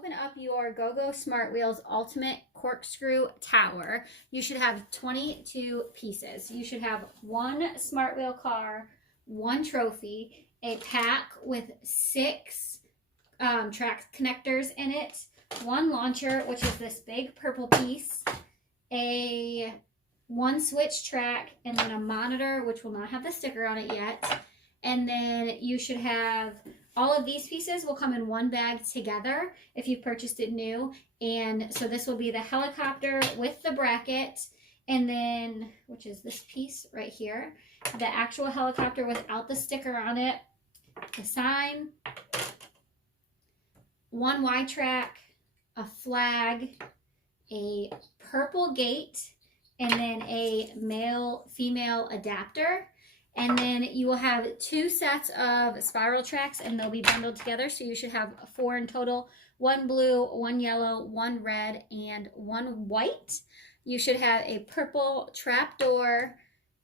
open up your GoGo Smart Wheels Ultimate Corkscrew Tower, you should have 22 pieces. You should have one Smart Wheel car, one trophy, a pack with 6 track connectors in it, one launcher, which is this big purple piece, one switch track, and then a monitor, which will not have the sticker on it yet. And then you should have all of these pieces will come in one bag together if you purchased it new. And so this will be the helicopter with the bracket, and then, which is this piece right here, the actual helicopter without the sticker on it, the sign, one Y track, a flag, a purple gate, and then a male-female adapter. And then you will have 2 sets of spiral tracks, and they'll be bundled together. So you should have 4 in total, 1 blue, 1 yellow, 1 red, and 1 white. You should have a purple trap door,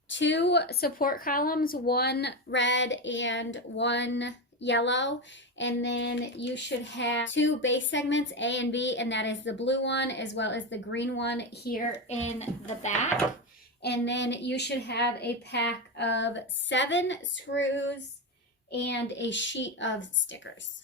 2 support columns, 1 red and 1 yellow. And then you should have 2 base segments, A and B, and that is the blue one as well as the green one here in the back. And then you should have a pack of 7 screws and a sheet of stickers.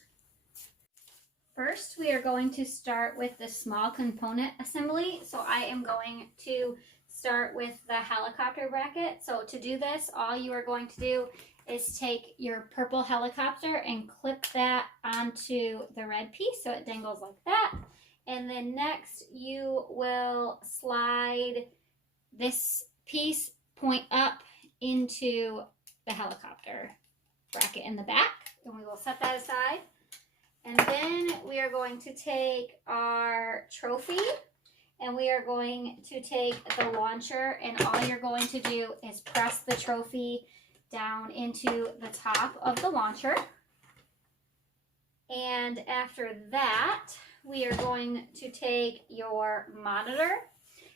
First, we are going to start with the small component assembly. So I am going to start with the helicopter bracket. So to do this, all you are going to do is take your purple helicopter and clip that onto the red piece so it dangles like that. And then next you will slide this piece point up into the helicopter bracket in the back, and we will set that aside. And then we are going to take our trophy, and we are going to take the launcher, and all you're going to do is press the trophy down into the top of the launcher. And after that, we are going to take your monitor,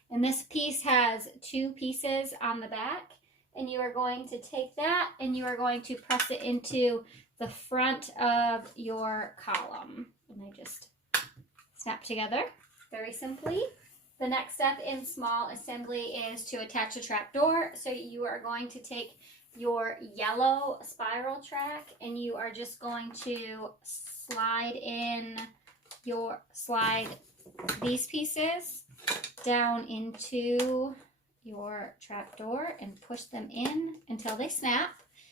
and this piece has 2 pieces on the back, and you are going to take that and you are going to press it into the front of your column, and they just snap together very simply. The next step in small assembly is to attach a trap door. So you are going to take your yellow spiral track, and you are just going to slide these pieces down into your trap door and push them in until they snap.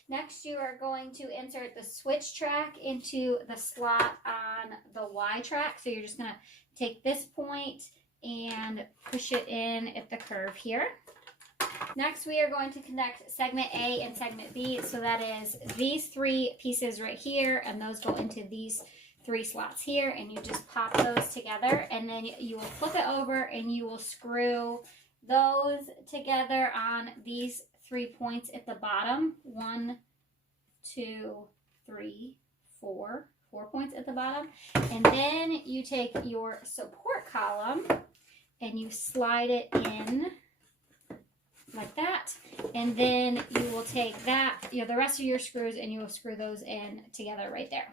Next, you are going to insert the switch track into the slot on the Y track. So you're just going to take this point and push it in at the curve here. Next, we are going to connect segment A and segment B. So that is these 3 pieces right here, and those go into these 3 slots here, and you just pop those together, and then you will flip it over and you will screw those together on these 3 points at the bottom. 1, 2, 3, 4 points at the bottom. And then you take your support column and you slide it in like that, and then you will take that, the rest of your screws, and you will screw those in together right there.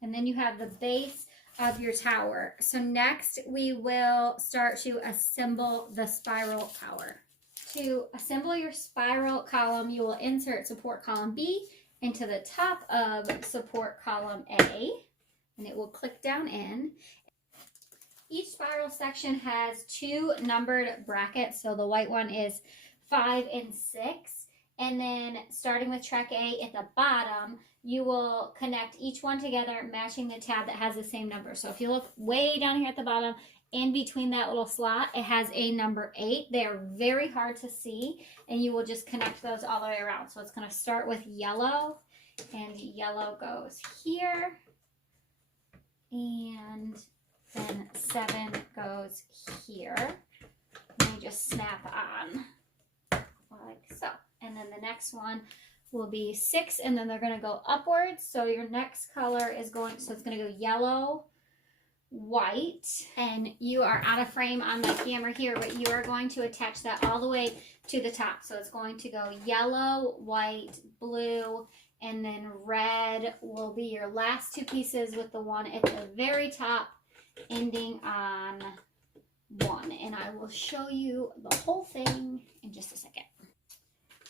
And then you have the base of your tower. So next we will start to assemble the spiral tower. To assemble your spiral column, you will insert support column B into the top of support column A, and it will click down in. Each spiral section has 2 numbered brackets. So the white one is 5 and 6. And then starting with track A at the bottom, you will connect each one together, matching the tab that has the same number. So if you look way down here at the bottom, in between that little slot, it has a number 8. They are very hard to see, and you will just connect those all the way around. So it's going to start with yellow, and yellow goes here, and then 7 goes here. And you just snap on like so. And then the next one will be 6, and then they're going to go upwards. So your next color is going, so it's going to go yellow, white, and you are out of frame on the camera here, but you are going to attach that all the way to the top. So it's going to go yellow, white, blue, and then red will be your last two pieces with the one at the very top ending on 1. And I will show you the whole thing in just a second.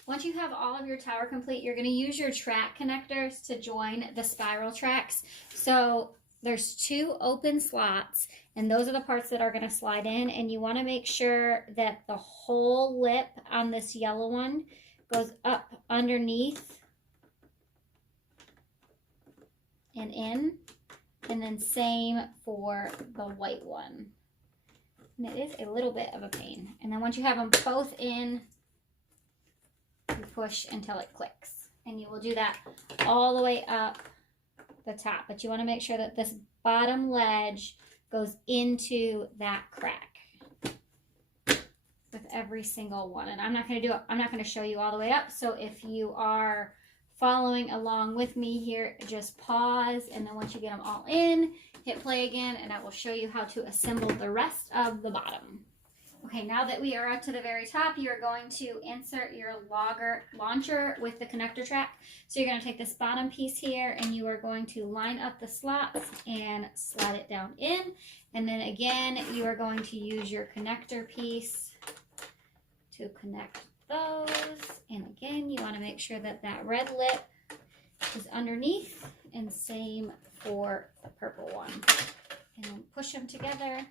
Once you have all of your tower complete, you're going to use your track connectors to join the spiral tracks. So there's 2 open slots, and those are the parts that are going to slide in, and you want to make sure that the whole lip on this yellow one goes up underneath and in, and then same for the white one. And it is a little bit of a pain. And then once you have them both in, you push until it clicks, and you will do that all the way up the top, but you want to make sure that this bottom ledge goes into that crack with every single one. And I'm not going to show you all the way up, so if you are following along with me here, just pause, and then once you get them all in, hit play again, and I will show you how to assemble the rest of the bottom. Okay, now that we are up to the very top, you are going to insert your launcher with the connector track. So you're going to take this bottom piece here, and you are going to line up the slots and slide it down in. And then again, you are going to use your connector piece to connect those. And again, you want to make sure that that red lip is underneath, and same for the purple one. And then push them together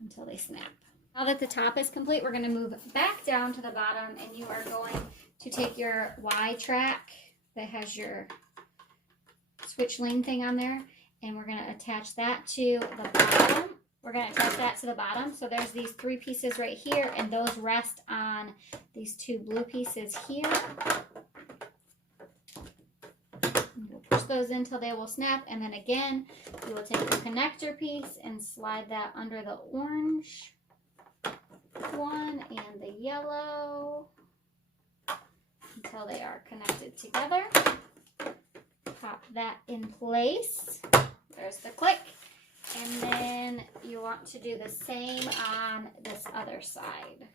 until they snap. Now that the top is complete, we're going to move back down to the bottom, and you are going to take your Y track that has your switch lane thing on there, and we're going to attach that to the bottom. We're going to attach that to the bottom. So there's these 3 pieces right here, and those rest on these 2 blue pieces here. We'll push those in until they will snap, and then again, you will take the connector piece and slide that under the orange one and the yellow until they are connected together. Pop that in place. There's the click. And then you want to do the same on this other side.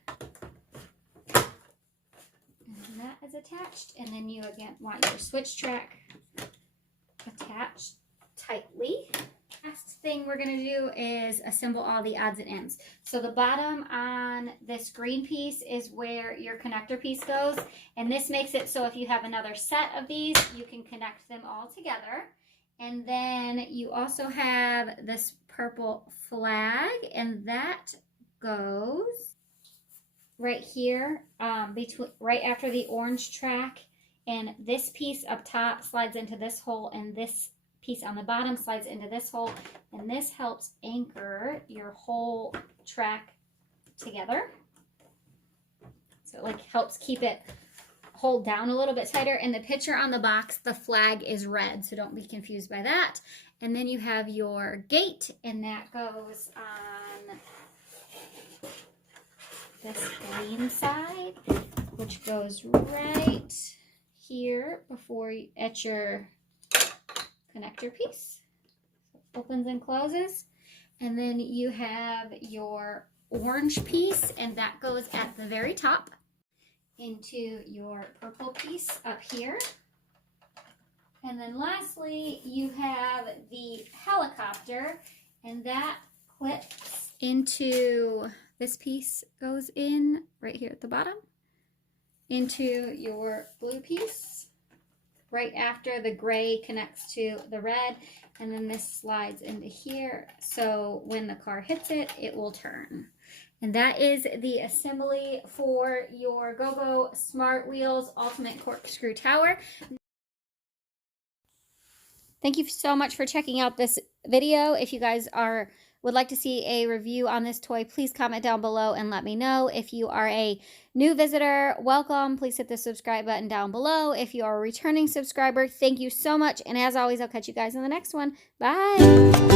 And that is attached. And then you again want your switch track attached tightly. Last thing we're going to do is assemble all the odds and ends. So the bottom on this green piece is where your connector piece goes. And this makes it so if you have another set of these, you can connect them all together. And then you also have this purple flag, and that goes right here, right after the orange track. And this piece up top slides into this hole, and this piece on the bottom slides into this hole. And this helps anchor your whole track together. So it helps keep it hold down a little bit tighter. And the picture on the box, the flag is red, so don't be confused by that. And then you have your gate, and that goes on this green side, which goes right here before you at your connector piece. So it opens and closes. And then you have your orange piece, and that goes at the very top into your purple piece up here. And then lastly, you have the helicopter, and that clips into this piece, goes in right here at the bottom into your blue piece right after the gray connects to the red, and then this slides into here, so when the car hits it, it will turn. And that is the assembly for your GoGo Smart Wheels Ultimate Corkscrew Tower. Thank you so much for checking out this video. If you guys would like to see a review on this toy, please comment down below and let me know. If you are a new visitor, welcome. Please hit the subscribe button down below. If you are a returning subscriber, thank you so much. And as always, I'll catch you guys in the next one. Bye.